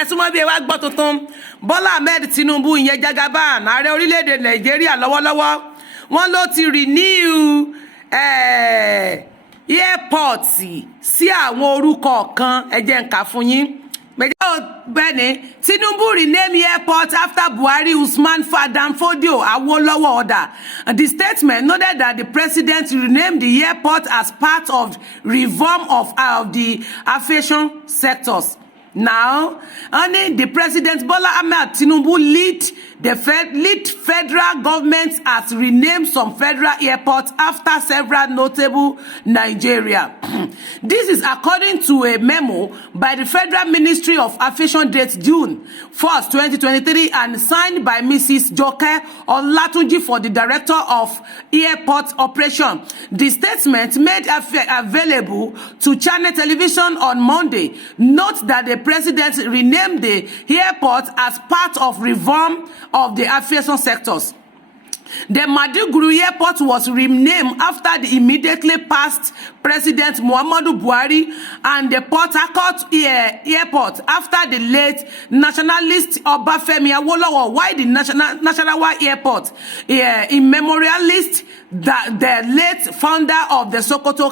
ẹ̀sùnmọ́ bí ẹ wá gbọ́ tuntun Bọ́lá Ahmed Tinubu ìyẹn Jagaban ààrẹ orílẹ̀-èdè Nàìjíríà lọ́wọ́lọ́wọ́ wọ́n ló ti renew airport sí àwọn orúkọ kan ẹ jẹ́ n kà fún yín. Bẹ́ẹ̀ni, Tinubu rename airport after Buhari Usman Danfodio Awolowo order. The statement noted that the president renamed the airport as part of reform of the aviation sectors. Now, only the president Bola Ahmed Tinubu lead federal government has renamed some federal airports after several notable Nigeria. This is according to a memo by the Federal Ministry of Aviation dated June 1st, 2023 and signed by Mrs. Joke Olatunji for the Director of Airport Operation. The statement made available to Channel Television on Monday notes that the president renamed the airport as part of reform of the aviation sectors. The Maiduguri airport was renamed after the immediately past President Muhammadu Buhari and the Port Harcourt airport after the late nationalist Obafemi Awolowo, while the National Airport in memorialist the late founder of the Sokoto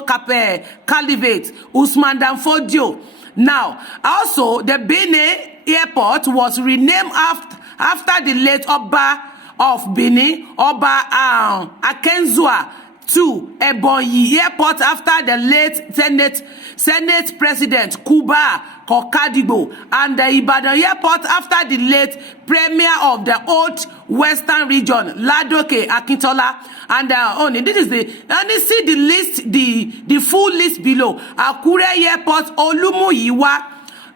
Caliphate, Usman Danfodio. Now, also the Benin airport was renamed after the late Oba of Benin, Oba Akenzua, to Ebonyi Airport after the late Senate President Kuba Kokadibo, and the Ibadan Airport after the late Premier of the Old Western Region Ladoke Akintola. And only this is only see the list, the full list below. Akure Airport, Olumuyiwa,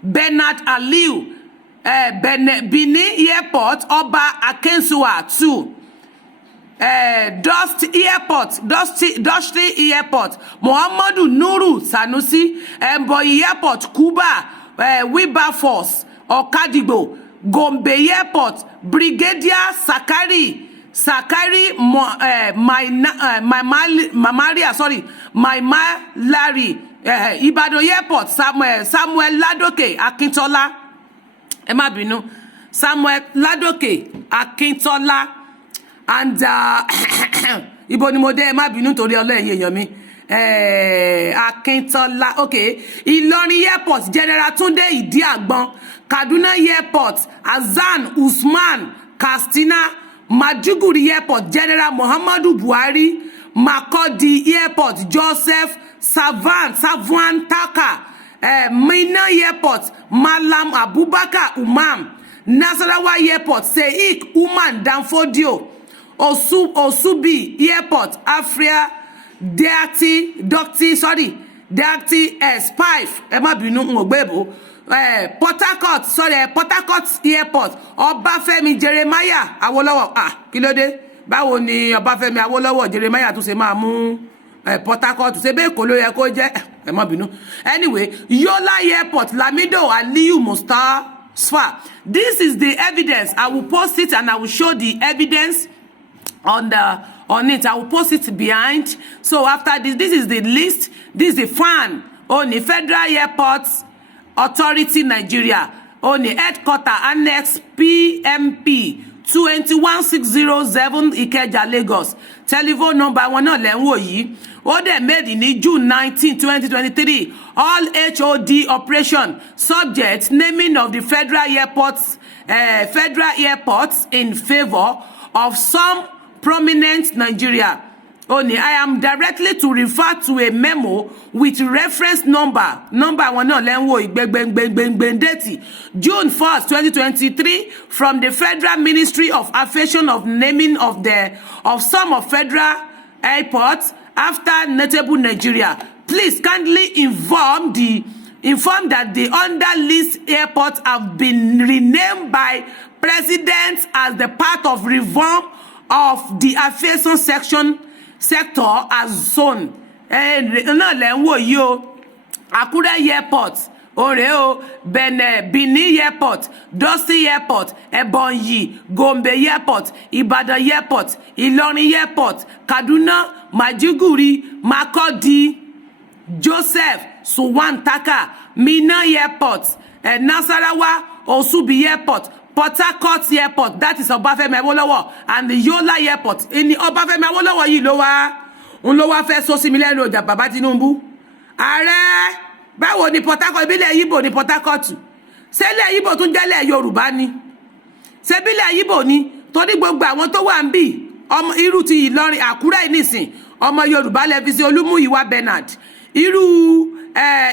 Bernard Aliu, Benin Airport, Oba Akensua 2. Dusty Airport, Muhammadu Nuru Sanusi, Mboyi Airport, Kuba, Wilberforce, Okadigbo, Gombe Airport, Brigadier Sakari Larry, Ibadan Airport, Samuel Ladoke Akintola, Samuel Ladoke Akintola. And ibo ni mo dé ẹ má bínú torí Ọlọ́run èèyàn mi Akintola, okay. Ìlọrin Airport, General Tunde Ìdíàgbọn, Kaduna Airport, Hassan Usman Katsina, Maiduguri Airport, General Muhammadu Buhari, Makurdi Airport, Joseph Savwan Taka, Minna Airport, Malam Abubakar Umam, Nasarawa Airport, Sheikh Umar Danfodio, Osubi Airport, Afria Deacti S5, Emma Binu Ngogbebo, Port Harcourt Airport, Obafemi Jeremiah Awolowo. Kí ló dé? Báwo ni Obafemi Awolowo Jeremiah tún ṣe máa mú Port Harcourt ṣe bẹ́ẹ̀ kò ló yẹ kó jẹ́ Emma Binu. Anyway, Yola Airport, Lamido Aliyu Mustafa. This is the evidence. I will post it and I will show the evidence on it. I will post it behind. So after this is the list. This is the fan on the Federal Airports Authority Nigeria on the headquarter annex PMP 21607 Ikeja, Lagos. Telephone number wọn náà lẹ́ ń wò yìí. Ó dẹ̀ made in June 19, 2023. All HOD operation subject naming of the federal airports in favor of some prominent Nigeria. Only I am directly to refer to a memo with reference number wọn náà lẹ́ ń wò ìgbẹ́gbẹ́ngbẹ́ngbẹ́ngbẹ́n date June 1st, 2023 from the Federal Ministry of Aviation of naming of some of federal airports after notable Nigeria. Please kindly inform that the under list airports have been renamed by President as the part of reform of the aviation sector as zone. Náà lẹ́ ń wò yìí o. Akure Airport, Oreo, Benin Airport, Dusty Airport, Ebonyi, Gombe Airport, Ibadan Airport, Ìlọrin Airport, Kaduna, Maiduguri, Makurdi, Joseph Suwan Taka, Minna Airport, Nasarawa, Osubi Airport, Port Harcourt Airport, that is Obafemi Awolowo, and the Yola Airport. In the Obafemi Awolowo yìí ló wá fẹ́ sọ sí mi lẹ́nu ọjà bàbá Tinubu. Ààrẹ, báwo ni Port Harcourt, ìbílẹ̀ Yíbò ni Port Harcourt? Ṣẹlẹ̀ Yíbò tún jẹ́lẹ̀ Yorùbá ni. Ṣebílẹ̀ Yíbò ni, torí gbogbo àwọn tó wà ńbí, irú ti Ìlọrin, Àkúrẹ́ nísìn, ọmọ Yorùbá lẹ fi sí Olúmúyìwá Bernard. Irú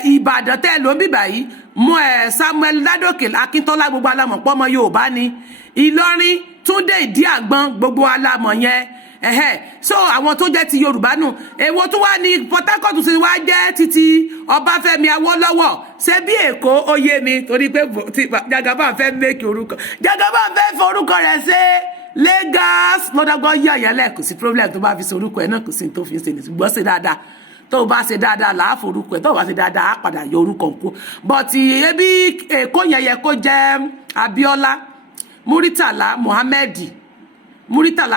Ìbàdàn tẹ́ ló ń bì báyìí, Samuel Ládòkè Akíntọ́lá gbogbo alámọ̀ pọ́ ọmọ Yorùbá ni. Ìlọrin Túndé Ìdí Àgbọn gbogbo alámọ̀ yẹn. So àwọn tó jẹ́ ti Yorùbá nù, èwo tó wà ní Port Harcourt sì wá jẹ́ títí Ọbáfẹ́mi Awólọ́wọ̀. Ṣé bí Èkó ó yé mi torí pé Jagaban fẹ́ make orúkọ, Jagaban fẹ́ forúkọ rẹ̀ ṣe Lagos lọ́dọ́gbọ́n yí àyẹ̀lẹ̀, kò sí problem tó bá fi sorúkọ ẹ̀ náà, kò sí tó fi ṣe ní ṣùgbọ́n ṣe dáadáa. Tó bá ṣe dáadáa là á forúkọ ẹ̀, tó bá ṣe dáadáa á padà yọ orúkọ nǹkó. But ebi Èkó yẹn yẹ kó jẹ́ Abíọ́lá Muritala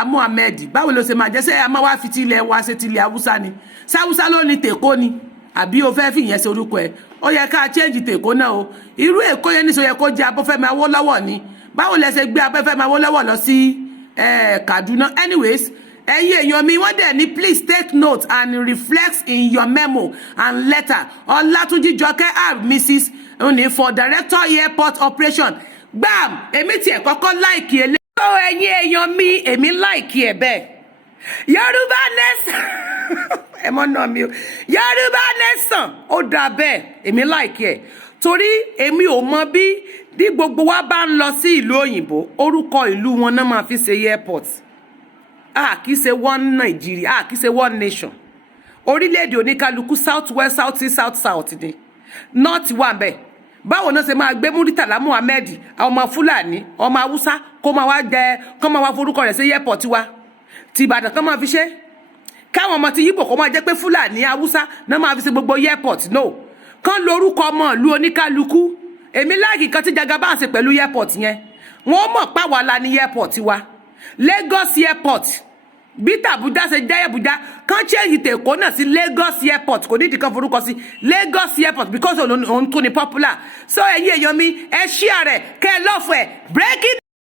Muhammed. Báwo ló ṣe máa jẹ́, ṣé a máa wá fi ti ilẹ̀ wa ṣe ti ilẹ̀ Haúsá ni? Ṣé Haúsá ló ní tèkó ni? Àbí o fẹ́ fi ìyẹn ṣe orúkọ ẹ̀? Ó yẹ ká change tèkó náà o. Irú Èkó yẹn ní sọ yẹ kó jẹ́ Abọ́fẹ́mi Awólọ́wọ̀ ni. Báwo lẹ ṣe gbé Abọ́fẹ́mi Awólọ́wọ̀ lọ sí Kaduna? Anyways, ẹ̀yin èèyàn mi wọ́n dẹ̀ ní please take note and reflect in your memo and letter. Ọlátúnjí Jọkẹ́ R. Mrs. for Director Airport Operation. Gbàm, èmi tiẹ̀ kọ́kọ́ láìkì ẹlẹ́. So ẹ̀yin èèyàn mi, èmi láìkì ẹ̀ bẹ́ẹ̀. Yorùbá Nation ẹ mọ́ náà mi o. Yorùbá Nation ó dà bẹ́ẹ̀, èmi láìkì ẹ̀. Torí èmi ò mọ bí gbogbo wa bá ń lọ sí ìlú òyìnbó, orúkọ ìlú wọn náà máa fi ṣe airport. Kì í ṣe one Nigeria, kì í ṣe one nation. Orílẹ̀-èdè oníkálukú south west, south east, south ni. North wà bẹ́ẹ̀. Báwo náà ṣe máa gbé Muritala Muhammed, ọmọ Fúlàní, ọmọ Haúsá, kó máa wá forúkọ rẹ̀ sí airport wa. Ti Ìbàdàn kan máa fi ṣe. Káwọn ọmọ ti Yíbò kó máa jẹ́ pé Fúlàní, Haúsá náà máa fi ṣe gbogbo airport. No. Kán lórúkọ ọmọ ìlú oníkálukú. Èmi láàgì kan tí Jagaban ṣe pẹ̀lú airport yẹn. Wọ́n mọ̀ páwa la ní airport wa. Lagos Airport. Bí tàbújá ṣe jẹ́ Àbújá, kán change tèkó náà sí Lagos Airport, kò nídìí kan forúkọ sí Lagos Airport because òun tún ni popular. So ẹ̀yin èèyàn mi, ẹ share rẹ̀, kẹ́ ẹ love ẹ̀, breaking